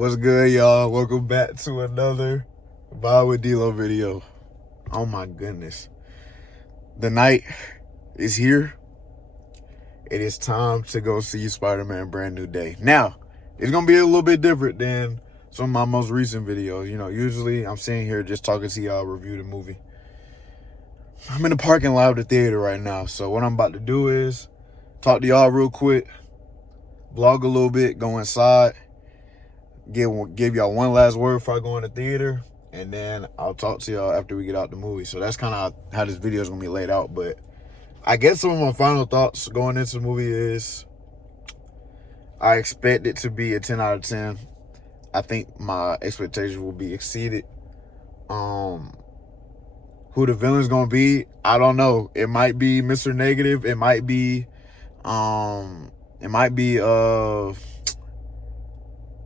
What's good, y'all? Welcome back to another VibeWitDeLo video. Oh my goodness. The night is here. It is time to go see Spider-Man Brand New Day. Now, it's going to be a little bit different than some of my most recent videos. You know, usually I'm sitting here just talking to y'all, review the movie. I'm in the parking lot of the theater right now. So what I'm about to do is talk to y'all real quick, vlog a little bit, go inside, give y'all one last word before I go in the theater, and then I'll talk to y'all after we get out the movie. So that's kind of how this video is going to be laid out. But I guess some of my final thoughts going into the movie is I expect it to be a 10 out of 10. I think my expectations will be exceeded. Who the villain's going to be, I don't know. It might be Mr. Negative. It might be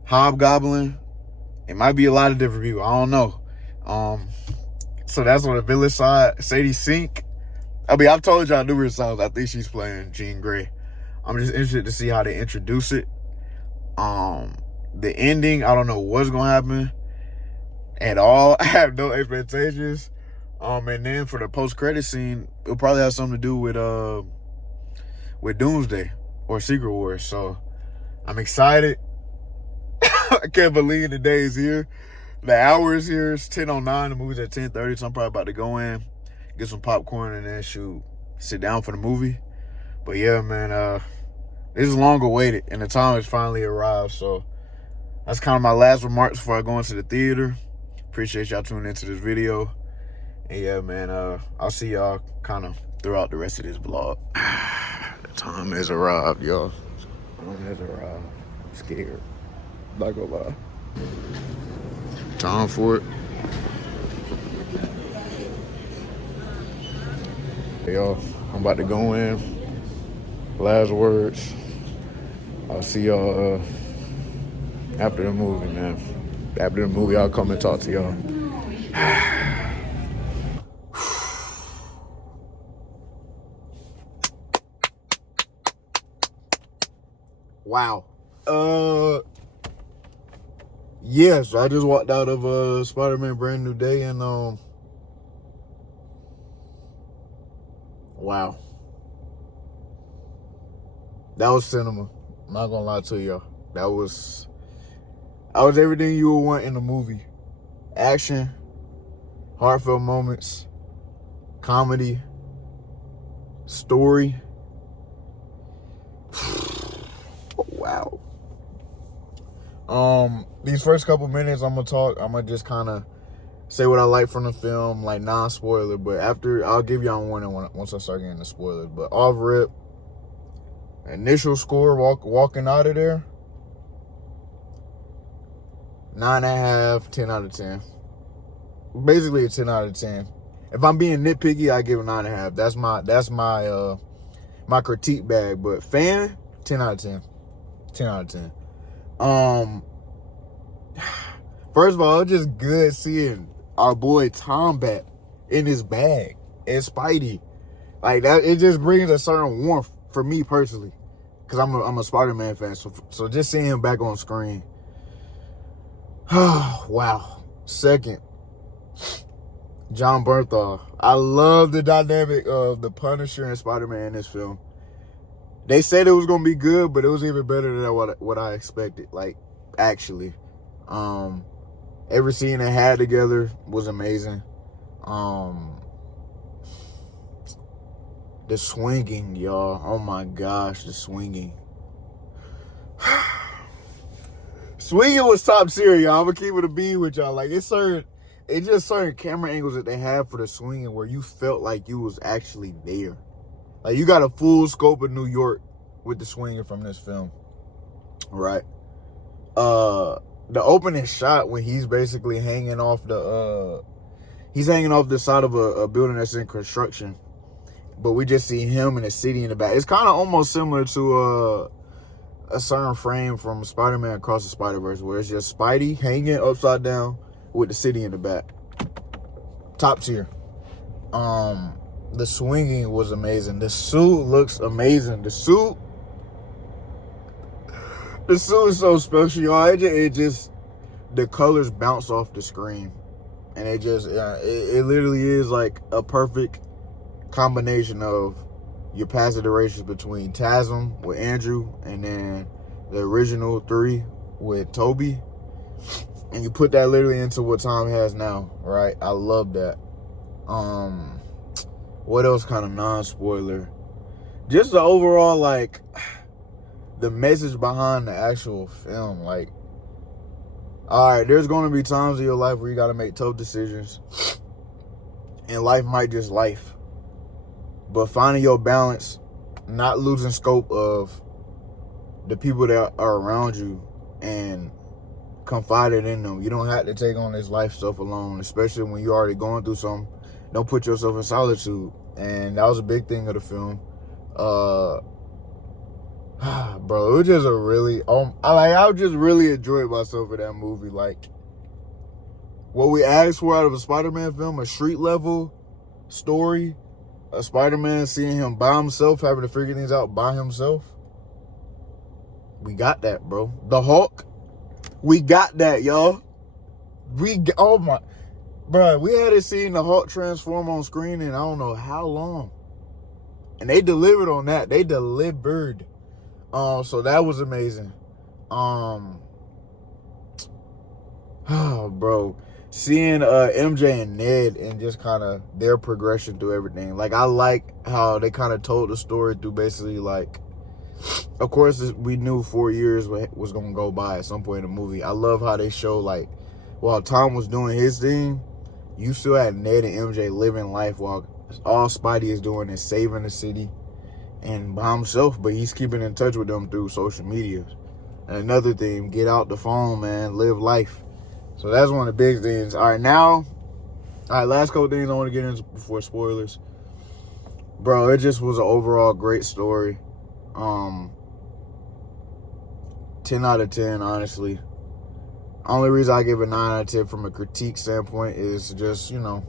Hobgoblin. It might be a lot of different people. I don't know. So that's on the villain side. Sadie Sink. I mean, I've told y'all numerous times I think she's playing Jean Grey. I'm just interested to see how they introduce it. The ending, I don't know what's gonna happen at all. I have no expectations. And then for the post-credit scene, it'll probably have something to do with Doomsday or Secret Wars. So I'm excited. I can't believe the day is here. The hour is here. It's 10:09. The movie's at 10:30, so I'm probably about to go in, get some popcorn, and then sit down for the movie. But yeah, man, this is long awaited, and the time has finally arrived. So that's kind of my last remarks before I go into the theater. Appreciate y'all tuning into this video. And yeah, man, I'll see y'all kind of throughout the rest of this vlog. The time has arrived, y'all. The time has arrived. I'm scared. Not gonna lie. Time for it. Hey, y'all, I'm about to go in. Last words. I'll see y'all after the movie, man. After the movie, I'll come and talk to y'all. Wow. Yes, I just walked out of Spider-Man Brand New Day, and wow. That was cinema. I'm not gonna lie to y'all. That was everything you would want in a movie. Action, heartfelt moments, comedy, story. Wow. These first couple minutes I'm gonna just kind of say what I like from the film, like non-spoiler, but after I'll give y'all a warning once I start getting the spoilers. But off rip, initial score walking out of there, 9.5, 10 out of 10. Basically a 10 out of 10. If I'm being nitpicky, I give a 9.5. That's my critique bag. But fan, 10 out of 10. 10 out of 10. First of all, it's just good seeing our boy Tom back in his bag and Spidey. Like that, it just brings a certain warmth for me personally, because I'm a Spider-Man fan. So just seeing him back on screen. Oh, wow. Second, John Bernthal. I love the dynamic of the Punisher and Spider-Man in this film. They said it was gonna be good, but it was even better than what I expected. Like, actually, every scene they had together was amazing. The swinging, y'all. Oh my gosh, the swinging. Swinging was top tier, y'all. I'm gonna keep it a bean with y'all. Like, it's just certain camera angles that they have for the swinging where you felt like you was actually there. Like, you got a full scope of New York with the swinging from this film, right? The opening shot when he's basically hanging off the side of a building that's in construction, but we just see him and the city in the back. It's kind of almost similar to a certain frame from Spider-Man Across the Spider-Verse, where it's just Spidey hanging upside down with the city in the back. Top tier. The swinging was amazing. The suit looks amazing. The suit is so special, y'all. It just the colors bounce off the screen, and it just it literally is like a perfect combination of your past iterations between TASM with Andrew and then the original 3 with Toby, and you put that literally into what Tom has now, right? I love that. What else kind of non-spoiler? Just the overall, like, the message behind the actual film. Like, all right, there's going to be times in your life where you got to make tough decisions, and life might just life. But finding your balance, not losing scope of the people that are around you, and confiding in them. You don't have to take on this life stuff alone, especially when you're already going through something. Don't put yourself in solitude. And that was a big thing of the film. Bro, it was just a really, I just really enjoyed myself in that movie. Like, what we asked for out of a Spider-Man film, a street level story, a Spider-Man seeing him by himself, having to figure things out by himself. We got that, bro. The Hulk, we got that, y'all. Oh my, bro, we hadn't seen the Hulk transform on screen in I don't know how long. And they delivered on that. They delivered. So that was amazing. Bro, seeing MJ and Ned and just kind of their progression through everything. Like, I like how they kind of told the story through basically, like, of course we knew 4 years was gonna go by at some point in the movie. I love how they show, like, while Tom was doing his thing, you still had Ned and MJ living life while all Spidey is doing is saving the city and by himself, but he's keeping in touch with them through social media. And another thing, get out the phone, man, live life. So that's one of the big things. All right, last couple things I want to get into before spoilers. Bro, it just was an overall great story. 10 out of 10, honestly. Only reason I give it 9 out of 10 from a critique standpoint is just, you know,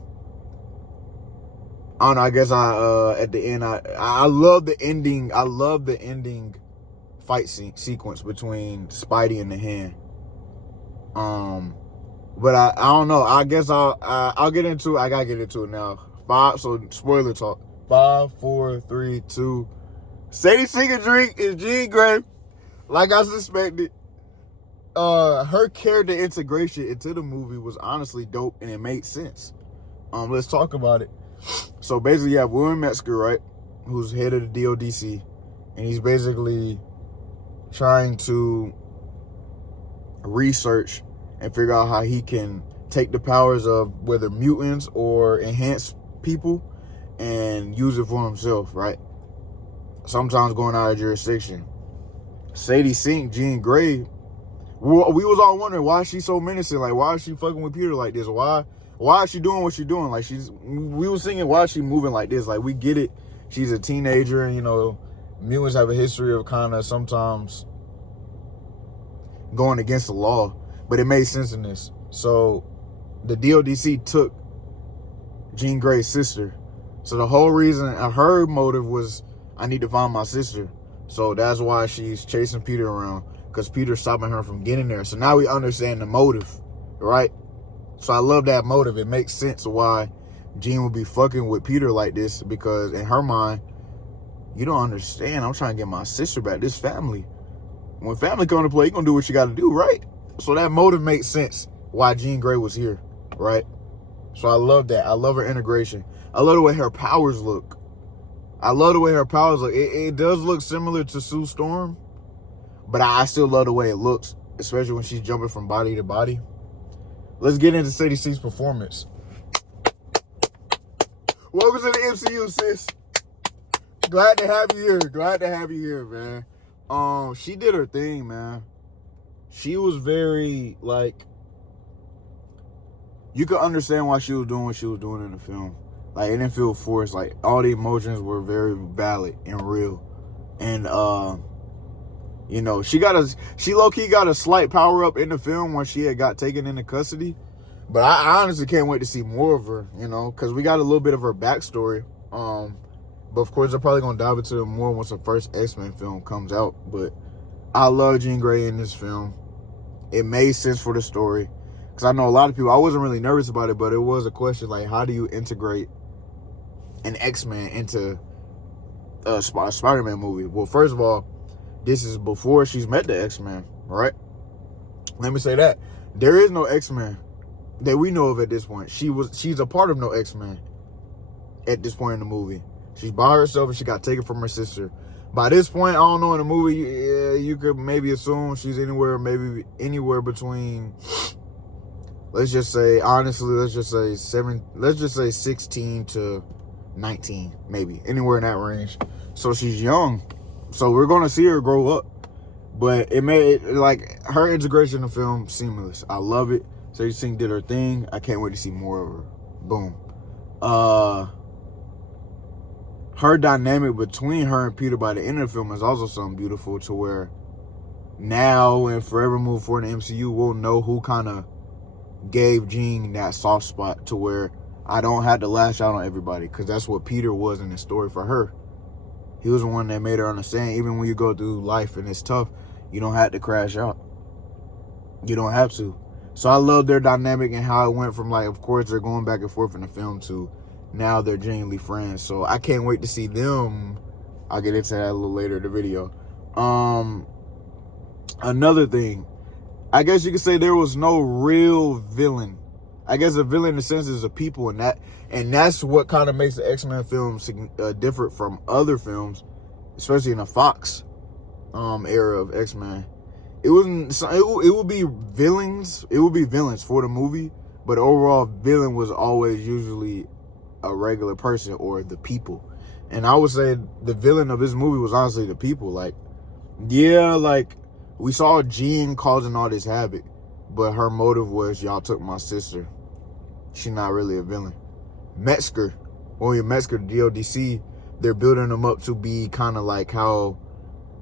I don't know, I guess at the end, I love the ending. I love the ending fight sequence between Spidey and the Hand. But I don't know. I guess I'll get into it. I gotta get into it now. So spoiler talk. 5, 4, 3, 2. Sadie's secret drink is Jean Grey. Like I suspected. Her character integration into the movie was honestly dope, and it made sense. Let's talk about it. So basically, you have William Metzger, right, who's head of the DODC, and he's basically trying to research and figure out how he can take the powers of whether mutants or enhanced people and use it for himself, right? Sometimes going out of jurisdiction. Sadie Sink, Jean Grey, we was all wondering why she's so menacing. Like, why is she fucking with Peter like this? Why is she doing what she's doing? Like, we were singing, why is she moving like this? Like, we get it. She's a teenager, and, you know, mutants have a history of kind of sometimes going against the law, but it made sense in this. So the DODC took Jean Grey's sister. So the whole reason, her motive was, I need to find my sister. So that's why she's chasing Peter around, because Peter's stopping her from getting there. So now we understand the motive, right? So I love that motive. It makes sense why Jean would be fucking with Peter like this, because in her mind, you don't understand. I'm trying to get my sister back. This family. When family come to play, you're going to do what you got to do, right? So that motive makes sense why Jean Grey was here, right? So I love that. I love her integration. I love the way her powers look. It does look similar to Sue Storm, but I still love the way it looks, especially when she's jumping from body to body. Let's get into Sadie Sink's performance. Welcome to the MCU, sis. Glad to have you here, man. She did her thing, man. She was very, like, you could understand why she was doing what she was doing in the film. Like, it didn't feel forced. Like, all the emotions were very valid and real. And, you know, she low-key got a slight power-up in the film when she had got taken into custody. But I honestly can't wait to see more of her, you know, because we got a little bit of her backstory. But, of course, they're probably going to dive into it more once the first X-Men film comes out. But I love Jean Grey in this film. It made sense for the story. Because I know a lot of people, I wasn't really nervous about it, but it was a question like, how do you integrate an X-Men into a Spider-Man movie? Well, first of all, this is before she's met the X-Men, right? Let me say that. There is no X-Men that we know of at this point. She's a part of no X-Men at this point in the movie. She's by herself and she got taken from her sister. By this point, I don't know, in the movie, you could maybe assume she's anywhere between, let's just say 16 to 19, maybe. Anywhere in that range. So she's young. So we're going to see her grow up. But it made, like, her integration in the film seamless. I love it. Sadie Sink did her thing. I can't wait to see more of her. Boom. Her dynamic between her and Peter by the end of the film is also something beautiful, to where now and forever move forward in the MCU, we'll know who kind of gave Jean that soft spot, to where I don't have to lash out on everybody, because that's what Peter was in the story for her. He was the one that made her understand, even when you go through life and it's tough, you don't have to crash out. You don't have to. So I love their dynamic and how it went from, like, of course, they're going back and forth in the film to now they're genuinely friends. So I can't wait to see them. I'll get into that a little later in the video. Another thing, I guess you could say there was no real villain. I guess a villain in the sense is a people, and that's what kind of makes the X-Men films different from other films, especially in the Fox era of X-Men. It would be villains. It would be villains for the movie, but the overall villain was always usually a regular person or the people. And I would say the villain of this movie was honestly the people. Like, yeah, like, we saw Jean causing all this havoc, but her motive was, y'all took my sister. She's not really a villain. Metzger, William Metzger, the DODC, they're building them up to be kind of like how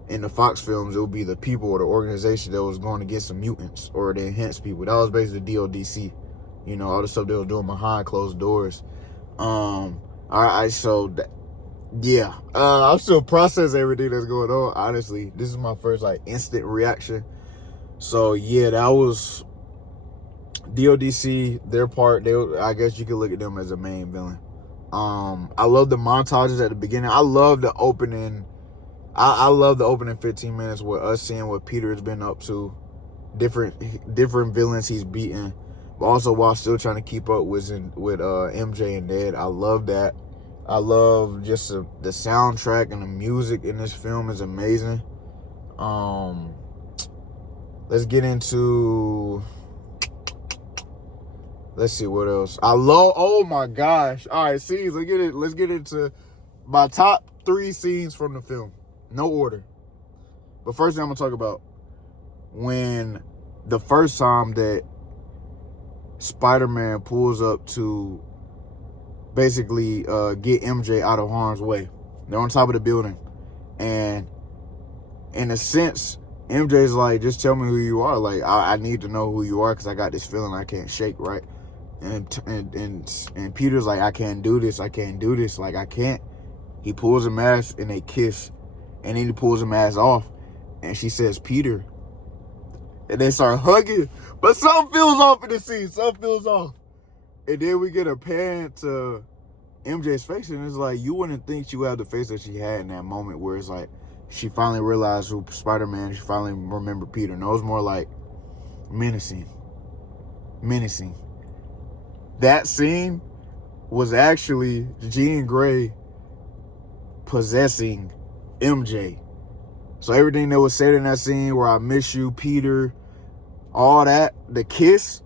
in the Fox films, it would be the people or the organization that was going against the mutants or the enhanced people. That was basically DODC. You know, all the stuff they were doing behind closed doors. I'm still processing everything that's going on. Honestly, this is my first, like, instant reaction. So yeah, that was DODC, their part. I guess you could look at them as a main villain. I love the montages at the beginning. I love the opening. I love the opening 15 minutes with us seeing what Peter has been up to, different villains he's beaten, but also while still trying to keep up with MJ and Ned. I love that. I love just the soundtrack and the music in this film is amazing. Let's get into, let's see what else. Oh my gosh. All right, scenes. Let's get into my top 3 scenes from the film. No order. But first thing I'm going to talk about, when the first time that Spider-Man pulls up to basically get MJ out of harm's way. They're on top of the building. And in a sense, MJ's like, just tell me who you are. Like, I need to know who you are because I got this feeling I can't shake, right? And Peter's like, I can't do this. Like, I can't. He pulls a mask and they kiss. And then he pulls the mask off. And she says, Peter. And they start hugging. But something feels off in the scene. Something feels off. And then we get a pan to MJ's face. And it's like, you wouldn't think she would have the face that she had in that moment where it's like, she finally realized who Spider-Man, she finally remembered Peter. No, it was more like menacing. That scene was actually Jean Grey possessing MJ. So everything that was said in that scene where I miss you, Peter, all that, the kiss,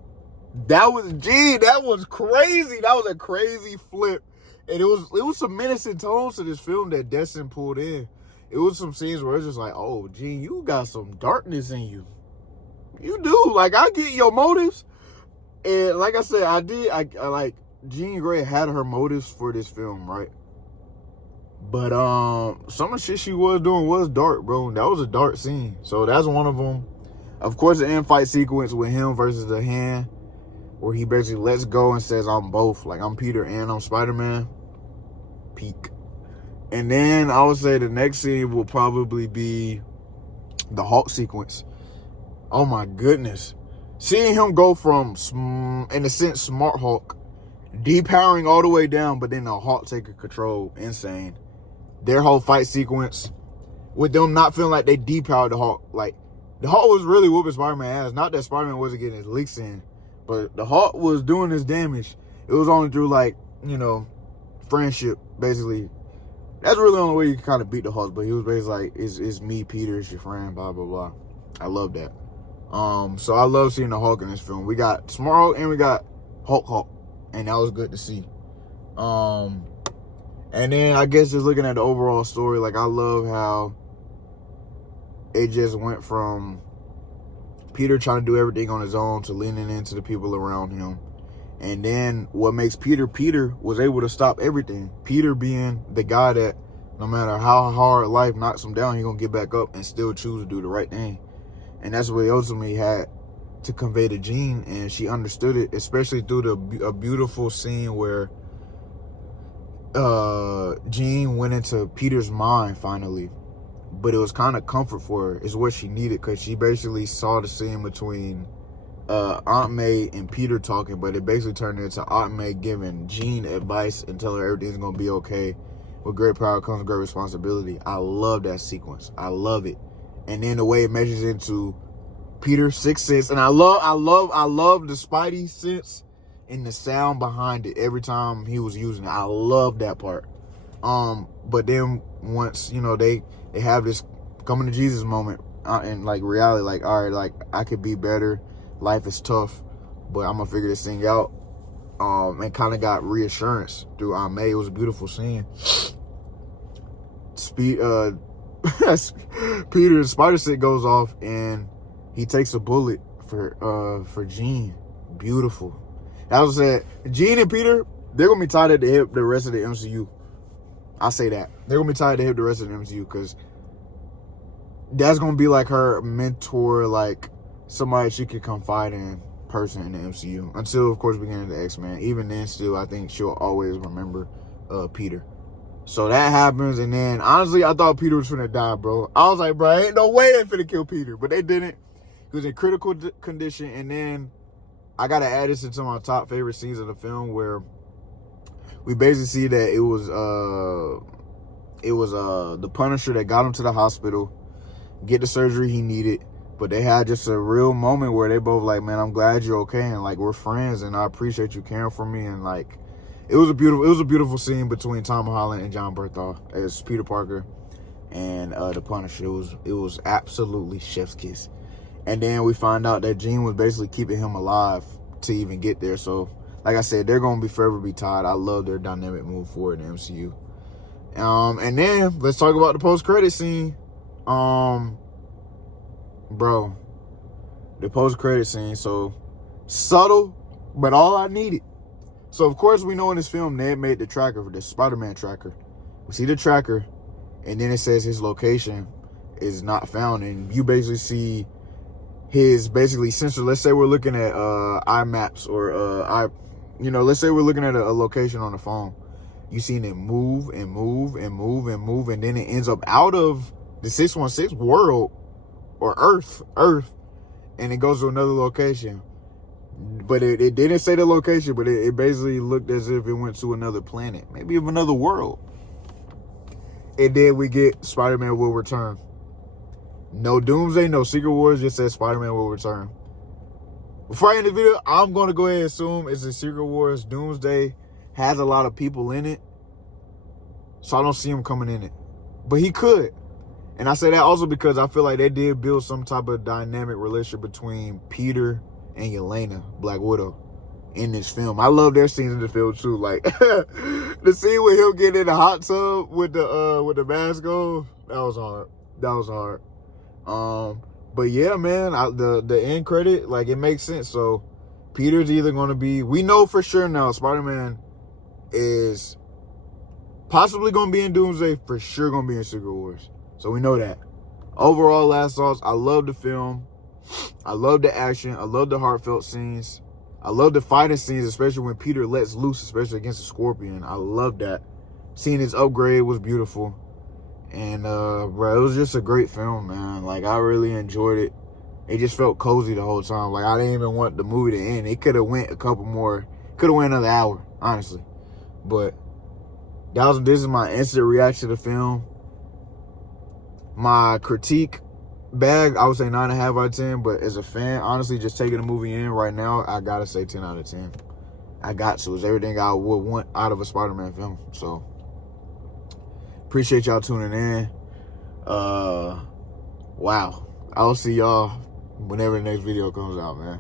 that was crazy. That was a crazy flip. And it was some menacing tones to this film that Destin pulled in. It was some scenes where it's just like, oh, Jean, you got some darkness in you. You do. Like, I get your motives. And like I said, I like, Jean Grey had her motives for this film, right? But some of the shit she was doing was dark, bro. That was a dark scene. So that's one of them. Of course, the end fight sequence with him versus the Hand, where he basically lets go and says, I'm both. Like, I'm Peter and I'm Spider-Man. Peak. And then I would say the next scene will probably be the Hulk sequence. Oh my goodness. Seeing him go from, in a sense, Smart Hulk, depowering all the way down, but then the Hulk taking control, insane. Their whole fight sequence, with them not feeling like they depowered the Hulk. Like, the Hulk was really whooping Spider-Man ass. Not that Spider-Man wasn't getting his leaks in, but the Hulk was doing his damage. It was only through, like, you know, friendship, basically. That's really the only way you can kind of beat the Hulk. But he was basically like, it's me, Peter, it's your friend, blah, blah, blah. I love that. So I love seeing the Hulk in this film. We got Smart Hulk and we got Hulk. And that was good to see. And then I guess just looking at the overall story, like, I love how it just went from Peter trying to do everything on his own to leaning into the people around him. And then what makes Peter was able to stop everything. Peter being the guy that no matter how hard life knocks him down, he's going to get back up and still choose to do the right thing. And that's what he ultimately had to convey to Jean, and she understood it, especially through a beautiful scene where Jean went into Peter's mind finally. But it was kind of comfort for her. It's what she needed, because she basically saw the scene between Aunt May and Peter talking, but it basically turned into Aunt May giving Jean advice and telling her everything's going to be okay. With great power comes great responsibility. I love that sequence. I love it. And then the way it measures into Peter's sixth sense. And I love the Spidey sense and the sound behind it every time he was using it. I love that part. But then once, you know, they have this coming to Jesus moment and like reality, like, all right, like, I could be better. Life is tough, but I'm gonna figure this thing out. And kind of got reassurance through Aunt May. It was a beautiful scene. Peter's spider suit goes off and he takes a bullet for Jean. Beautiful. That was it. Jean and Peter, they're gonna be tied at the hip the rest of the MCU. I say that. They're gonna be tied at the hip the rest of the MCU, because that's gonna be like her mentor, like somebody she could confide in person in the MCU. Until, of course, we get into X-Men. Even then, still, I think she'll always remember Peter. So that happens, and then, honestly, I thought Peter was finna die, bro. I was like, bro, ain't no way they finna kill Peter. But they didn't. He was in critical condition, and then I gotta add this into my top favorite scenes of the film, where we basically see that it was the Punisher that got him to the hospital, get the surgery he needed. But they had just a real moment where they both like, man, I'm glad you're okay, and like, we're friends, and I appreciate you caring for me. And like, it was a beautiful scene between Tom Holland and John Bertha as Peter Parker and the Punisher. It was absolutely chef's kiss. And then we find out that Jean was basically keeping him alive to even get there. So, like I said, they're gonna forever be tied. I love their dynamic move forward in the MCU. And then let's talk about the post-credit scene. Bro, the post-credit scene, so subtle, but all I needed. So, of course, we know in this film, Ned made the tracker, the Spider-Man tracker. We see the tracker, and then it says his location is not found, and you basically see his sensor. Let's say we're looking at iMaps or let's say we're looking at a location on the phone. You seen it move and move and move and move, and then it ends up out of the 616 world or Earth, and it goes to another location. But it didn't say the location, but it basically looked as if it went to another planet, maybe of another world. And then we get Spider-Man will return. No Doomsday, no Secret Wars, just says Spider-Man will return. Before I end the video, I'm going to go ahead and assume it's a Secret Wars. Doomsday has a lot of people in it, so I don't see him coming in it. But he could. And I say that also because I feel like they did build some type of dynamic relationship between Peter and Yelena, Black Widow, in this film. I love their scenes in the film too. Like the scene with him getting in the hot tub with the mask on, that was hard. But yeah, man, the end credit, like, it makes sense. So Peter's either going to be, we know for sure now, Spider-Man is possibly going to be in Doomsday, for sure going to be in Secret Wars. So we know that. Overall, last thoughts, I love the film. I love the action. I love the heartfelt scenes. I love the fighting scenes, especially when Peter lets loose, especially against the Scorpion. I love that. Seeing his upgrade was beautiful. And, bro, it was just a great film, man. Like, I really enjoyed it. It just felt cozy the whole time. Like, I didn't even want the movie to end. It could have went a couple more. Could have went another hour, honestly. But this is my instant reaction to the film. My critique bag, I would say 9.5 out of 10. But as a fan, honestly, just taking the movie in right now, I gotta say 10 out of 10. I got to. It's everything I would want out of a Spider-Man film. So, appreciate y'all tuning in. Wow. I'll see y'all whenever the next video comes out, man.